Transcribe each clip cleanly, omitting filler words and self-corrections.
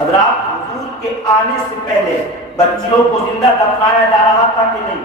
حضرات حضور کے آنے سے پہلے بچیوں کو زندہ دفنایا جا رہا تھا کہ نہیں؟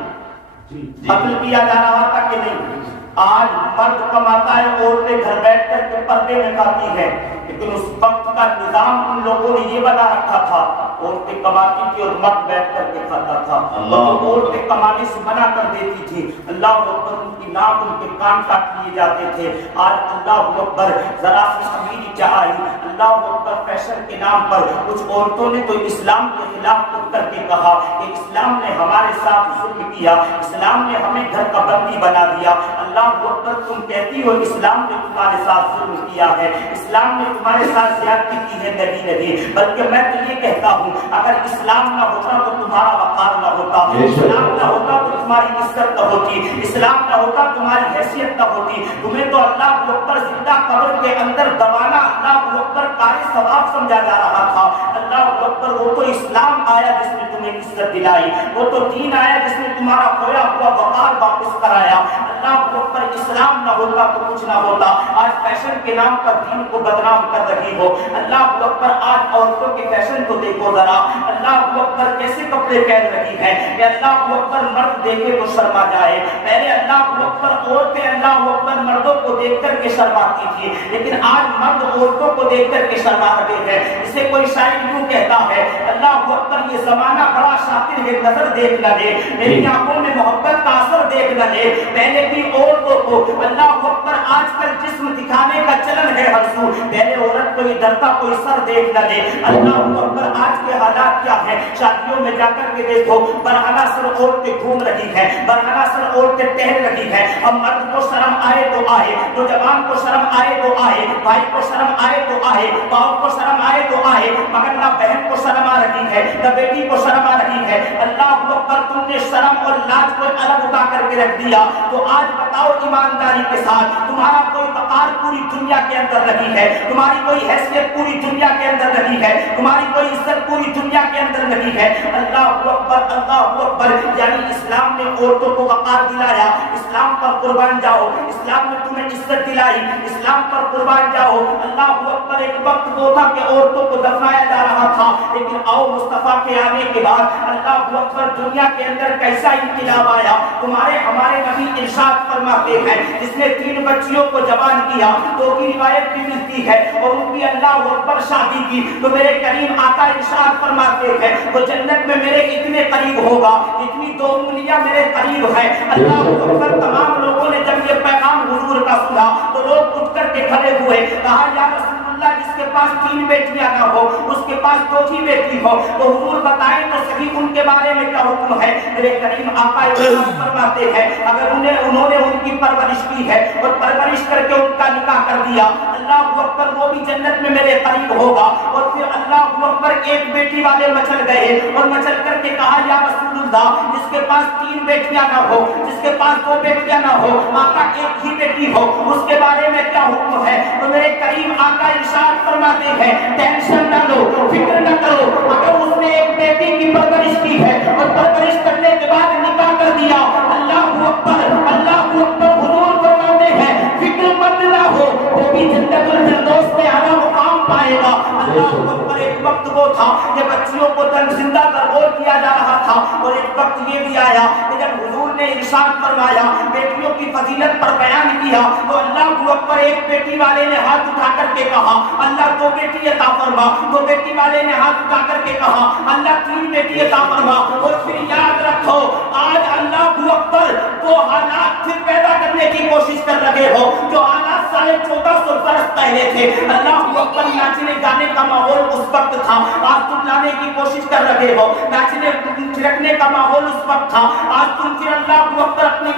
قتل کیا جا رہا تھا کہ نہیں؟ آج مرد کماتا ہے، عورتیں گھر بیٹھ کر کے پردے میں کھاتی ہیں، لیکن اس وقت کا نظام ان لوگوں نے یہ بنا رکھا تھا، عورتیں کماتی تھی اور مرد بیٹھ کر کے کھاتا تھا، اور عورتیں کمانے سے منع کر دیتی تھی، اللہ اکبر، ان کی ناک ان کے کان کاٹ لیے جاتے تھے۔ آج اللہ اکبر ذرا سی خمیری چاہی، اللہ اکبر، فیشن کے نام پر کچھ عورتوں نے تو اسلام کے خلاف اٹھ کر کے کہا کہ اسلام نے ہمارے ساتھ ظلم کیا، اسلام نے ہمیں گھر کا بندی بنا دیا۔ اللہ اکبر، تم کہتی ہو اسلام نے تمہارے ساتھ ظلم کیا ہے، اسلام نے تمہارے ساتھ زیادتی کی ہے؟ نہیں، بلکہ میں تو یہ کہتا ہوں اگر اسلام نہ ہوتا تو تمہارا وقار نہ ہوتا، اسلام نہ ہوتا تو تمہاری عزت نہ ہوتی، اسلام نہ ہوتا تمہاری حیثیت نہ ہوتی۔ تمہیں تو اللہ اکبر زندہ قبر کے اندر دبانا اللہ اکبر کار ثواب سمجھا جا رہا تھا۔ اللہ اکبر، وہ تو اسلام آیا جس نے تمہیں عزت دلائی، وہ تو دین آیا جس نے تمہارا کھویا ہوا وقار واپس کرایا۔ اللہ اکبر، اسلام نہ ہوتا تو کچھ نہ ہوتا۔ آج فیشن کے نام پر دین کو بدنام کر رہی ہو۔ اللہ اکبر، آج عورتوں کے فیشن کو دیکھو ذرا، اللہ اکبر کیسے کپڑے پہن رہی ہیں کہ اللہ اکبر مرد دیکھے تو شرما جائے۔ پہلے اللہ اکبر عورتیں اللہ اکبر مردوں کو دیکھ کر کے شرماتی تھی، لیکن آج مرد عورتوں کو دیکھ کر کے شرما رہے ہیں۔ اسے کوئی شاعر یوں کہتا ہے، اللہ اکبر یہ زمانہ بڑا شاطر ہے، نظر دیکھ نہ لے، میری آنکھوں میں محبت کا اثر دیکھ نہ لے۔ پہلے بھی عورتوں کو اللہ اکبر آج کل جسم دکھانے کا چلن ہے ہر سو، پہلے عورت کو ادھر کا کوئی سر دیکھ نہ لے۔ اللہ اکبر، آج کے حالات کیا ہے؟ شادیوں میں جا کر کے دیکھو، برہنہ سر عورتیں گھوم رہی ہیں، برہنہ سر عورتیں ٹہل رہی ہیں۔ اب مرد کو شرم آئے تو آئے، نوجوان کو شرم آئے تو آئے، بھائی کو شرم آئے تو آئے، باپ کو شرم آئے تو آئے، مگر نہ بہن کو شرم آ رہی ہے، نہ بیٹی کو شرم آ رہی ہے۔ اللہ اکبر، تم نے شرم اور لاج کو الگ اٹھا کر کے رکھ دیا۔ تو آج بتاؤ ایمانداری کے ساتھ، تمہارا کوئی وقار پوری دنیا کے اندر نہیں ہے، تمہاری کوئی حیثیت پوری دنیا کے اندر نہیں ہے، تمہاری کوئی عزت پوری دنیا کے اندر نہیں ہے۔ اللہ اکبر، اللہ اکبر، یعنی اسلام نے عورتوں کو وقار دلایا، اسلام پر قربان جاؤ، اسلام نے تمہیں عزت دلائی، اسلام پر قربان جاؤ۔ اللہ اکبر، ایک وقت وہ تھا کہ عورتوں کو دفنایا جا رہا تھا، لیکن آؤ مصطفیٰ کے آنے کے بعد اللہ اکبر دنیا کے اندر کیسا انقلاب آیا۔ تمہارے ہمارے نبی ارشاد فرماتے ہیں، جس نے 3 بچیوں کو جوان کیا تو کی روایت بھی ملتی ہے اور ان کی اللہ اکبر شادی کی، تو میرے کریم آقا ارشاد فرماتے ہیں وہ جنت میں میرے اتنے قریب ہوگا اتنی 2 انگلیاں میرے قریب ہے۔ اللہ اکبر، تمام لوگوں نے جب یہ پیغام حضور کا سنا تو لوگ اٹھ کر کے کھڑے ہوئے، کہا یا رسول اللہ، جس کے پاس 3 بیٹیاں نہ ہو اس کے پاس 2 ہی بیٹی ہو، تو حضور بتائیں تو صحیح ان کے بارے میں کیا حکم ہے؟ میرے کریم آقا ارشاد فرماتے ہیں اگر انہوں نے ان کی پرورش کی ہے اور پرورش کر کے ان کا نکاح کر دیا، اللہ اکبر وہ بھی جنت میں میرے قریب ہوگا۔ اور پھر اللہ اکبر ایک بیٹی والے مچل گئے اور مچل کر کے کہا یا رسول اللہ، جس کے پاس 3 بیٹیاں نہ ہو، جس کے پاس 2 بیٹیاں نہ ہو، آقا ایک ہی بیٹی ہو، اس کے بارے میں کیا حکم ہے؟ تو میرے کریم آقا ارشاد فرماتے ہیں ٹینشن نہ لو، فکر نہ کرو، اگر اس نے ایک بیٹی کی پرورش کی ہے اور پرورش کرنے کے بعد نکاح کر دیا، اللہ اکبر، اللہ اکبر، حضور فرماتے ہیں فکر مت نہ ہو، وہ بھی جنت الفردوس میں اعلیٰ مقام پائے گا۔ اللہ اکبر، ایک وقت وہ تھا کہ بچیوں کو زندہ درگور کیا جا رہا تھا، اور ایک وقت یہ بھی آیا کہ جب حضور نے ارشاد فرمایا بیٹیوں کی فضیلت پر بیان کیا تو اللہ اکبر ایک بیٹی والے نے ہاتھ اٹھا کر کے کہا اللہ 2 بیٹی عطا فرما، 2 بیٹی والے نے ہاتھ اٹھا کر کے کہا اللہ 3 بیٹی عطا فرما۔ اور پھر یاد رکھو آج اللہ اکبر وہ حالات پھر پیدا کرنے کی کوشش کر رہے ہو جو حالات 1450 برس پہلے تھے۔ اللہ اکبر، ناچنے گانے کا ماحول اس وقت تھا، آج تم لانے کی کوشش کر رہے ہو، ناچنے چھڑکنے کا ماحول اس وقت تھا، آج تم پھر اللہ اکبر اپنی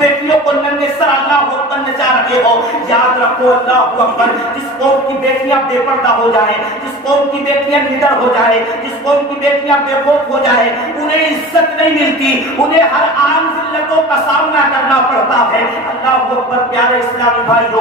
بیٹیوں کو ننگے سر اللہ اکبر نچا رہے ہو۔ یاد رکھو اللہ اکبر، جس قوم کی بیٹیاں بے پردہ ہو جائیں، جس قوم کی بیٹیاں نڈر ہو جائیں، جس قوم کی بیٹیاں بے خوف ہو جائیں، انہیں عزت نہیں ملتی، انہیں ہر عام ذلتوں کا سامنا کرنا پڑتا ہے۔ اللہ اکبر، پیارے اسلامی بھائیوں،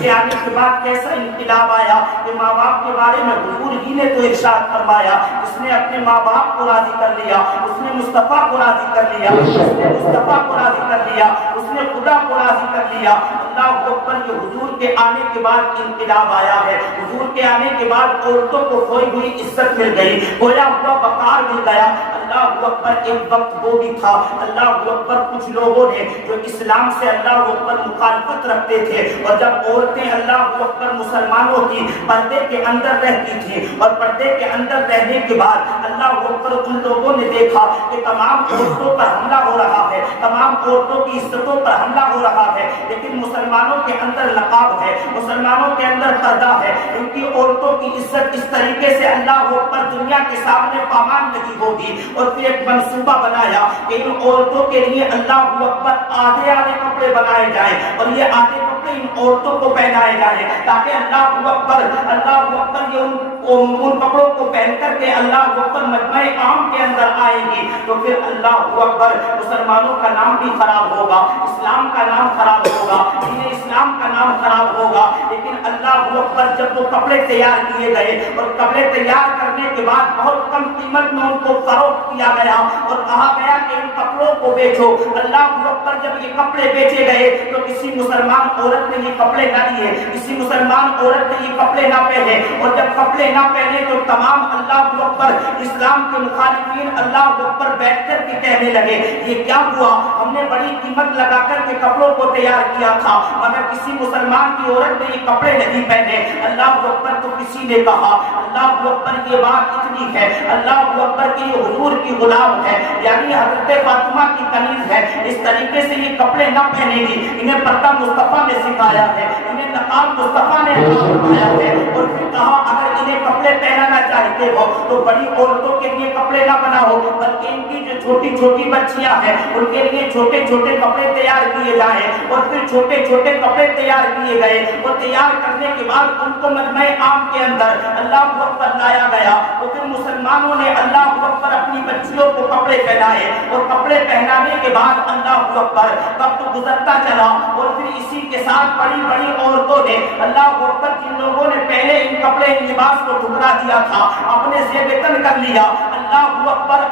کے آنے کے بعد کیسا انقلاب آیا کہ ماں باپ کے بارے میں حضور ہی نے تو ارشاد فرمایا، اس نے اپنے ماں باپ کو راضی کر لیا، اس نے مصطفیٰ کو راضی کر لیا، اس نے مصطفیٰ کو راضی کر لیا، اس نے خدا کو راضی کر لیا۔ اللہ اکبر یہ حضور کے آنے کے بعد انقلاب آیا ہے. حضور کے آنے کے بعد عورتوں کو کھوئی ہوئی عزت مل گئی, کھویا ہوا وقار مل گیا. اللہ اکبر ایک وقت وہ بھی تھا اللہ اکبر کچھ لوگوں نے جو اسلام سے اللہ اکبر مخالفت رکھتے تھے, اور جب عورتیں اللہ اکبر مسلمانوں کی پردے کے اندر رہتی تھی اور پردے کے اندر رہنے کے بعد اللہ اکبر ان لوگوں نے دیکھا کہ تمام عورتوں پر حملہ ہو رہا ہے, تمام عورتوں کی عزتوں پر حملہ ہو رہا ہے, لیکن مسلمانوں کے اندر نقاب ہے, مسلمانوں کے اندر پردہ ہے. ان کی عورتوں کی عزت اس طریقے سے اللہ اکبر دنیا کے سامنے پامال نہیں ہوگی. اور پھر ایک منصوبہ بنایا کہ ان عورتوں کے لیے اللہ اکبر آدھے آدھے کپڑے بنائے جائیں اور یہ آدھے کپڑے ان عورتوں کو پہنائے جائیں تاکہ اللہ اکبر یہ ان کپڑوں کو پہن کر کے اللہ اکبر مجمع عام کے اندر آئے گی. تو پھر اللہ اکبر مسلمانوں کا نام بھی خراب ہوگا, اسلام کا نام خراب ہوگا, دین اسلام کا نام خراب ہوگا. لیکن اللہ اکبر جب وہ کپڑے تیار کیے گئے اور کپڑے تیار کرنے کے بعد بہت کم قیمت میں ان کو فروخت کیا گیا اور کہا گیا کہ ان کپڑوں کو بیچو. اللہ اکبر جب یہ کپڑے بیچے گئے تو کسی مسلمان عورت نے یہ کپڑے نہ لیے, کسی مسلمان عورت نے یہ کپڑے نہ پہنے, اور جب کپڑے نہ پہنے تو تمام اللہ اکبر اسلام کے مخالفین اللہ اکبر بیٹھ کر کے کہنے لگے یہ کیا ہوا, ہم نے بڑی قیمت لگا کر کے کپڑوں کو تیار کیا تھا مگر کسی مسلمان کی عورت نے یہ کپڑے نہیں پہنے. اللہ اکبر تو کسی نے کہا اللہ اکبر یہ بات اتنی ہے, اللہ اکبر کی یہ حضور کی غلام ہے یعنی حضرت فاطمہ کی کنیز ہے, اس طریقے سے یہ کپڑے نہ پہنے گی. انہیں پردہ مصطفیٰ نے سکھایا ہے, انہیں نقاب مصطفیٰ نے سکھایا ہے. اور پھر کہا اگر انہیں کپڑے پہنانا چاہتے ہو تو بڑی عورتوں کے لیے کپڑے نہ بناؤ بلکہ ان کی جو چھوٹی چھوٹی بچیاں ہیں ان کے لیے چھوٹے چھوٹے کپڑے تیار کیے جائیں. اور پھر چھوٹے چھوٹے کپڑے تیار کیے گئے اور تیار کرنے کے بعد ان کو مجمع عام کے اندر اللہ اکبر لایا گیا. تو پھر مسلمانوں نے اللہ اکبر اپنی بچیوں کو کپڑے پہنائے اور کپڑے پہنانے کے بعد اللہ اکبر وقت گزرتا چلا اور پھر اسی کے ساتھ بڑی بڑی عورتوں نے اللہ اکبر جن لوگوں نے پہلے ان کپڑے ان لباس کو ٹھکرا دیا تھا اپنے سے وطن کر لیا. اللہ اکبر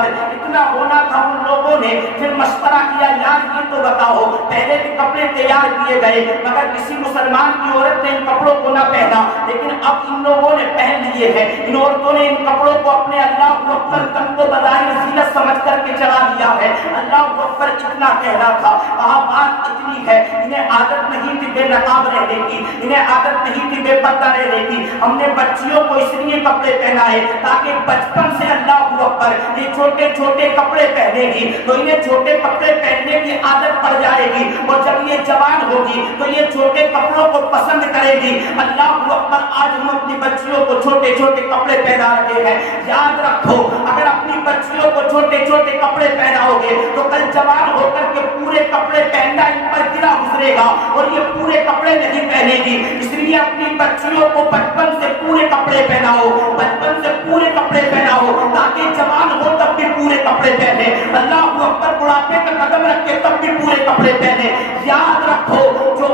اتنا ہونا تھا ان لوگوں نے پھر مشورہ کیا یار یہ تو بتاؤ پہلے بھی کپڑے تیار کیے گئے مگر کسی مسلمان کی عورت نے ان کپڑوں کو نہ پہنا, لیکن اب ان لوگوں نے پہن لیے ہیں, ان عورتوں نے ان کپڑوں کو اپنے اللہ اکبر تن کو بظاہر زینت سمجھ کر کے چلا لیا ہے. اللہ اکبر اتنا کہنا تھا, کہا بات اتنی ہے انہیں عادت نہیں تھی بے نقاب رہنے کی, انہیں عادت نہیں تھی بے پردہ رہنے کی. ہم نے بچیوں کو اس لیے کپڑے پہنائے تاکہ بچپن سے اللہ اکبر یہ چھوٹے چھوٹے کپڑے پہنے گی تو انہیں چھوٹے کپڑے پہننے کی عادت پڑ جائے گی, اور جب یہ جوان ہوگی تو یہ چھوٹے کپڑوں کو پسند کرے گی. اللہ اکبر آج ہم اپنی بچیوں کو چھوٹے چھوٹے کپڑے پہنا رہے ہیں. یاد رکھو اگر اپنی بچیوں کو چھوٹے چھوٹے کپڑے پہناؤ گے تو کل جوان ہو کر کے پورے کپڑے پہننا ان پر گرا گزرے گا اور یہ پورے کپڑے نہیں پہنے گی. اس لیے اپنی بچیوں کو بچپن سے پورے کپڑے پہناؤ, بچپن سے پورے کپڑے پہناؤ تاکہ جوان ہو تب بھی پورے کپڑے پہنے, اللہ اکبر بڑھاپے کا قدم رکھ کے تب بھی پورے کپڑے پہنے. یاد رکھو جو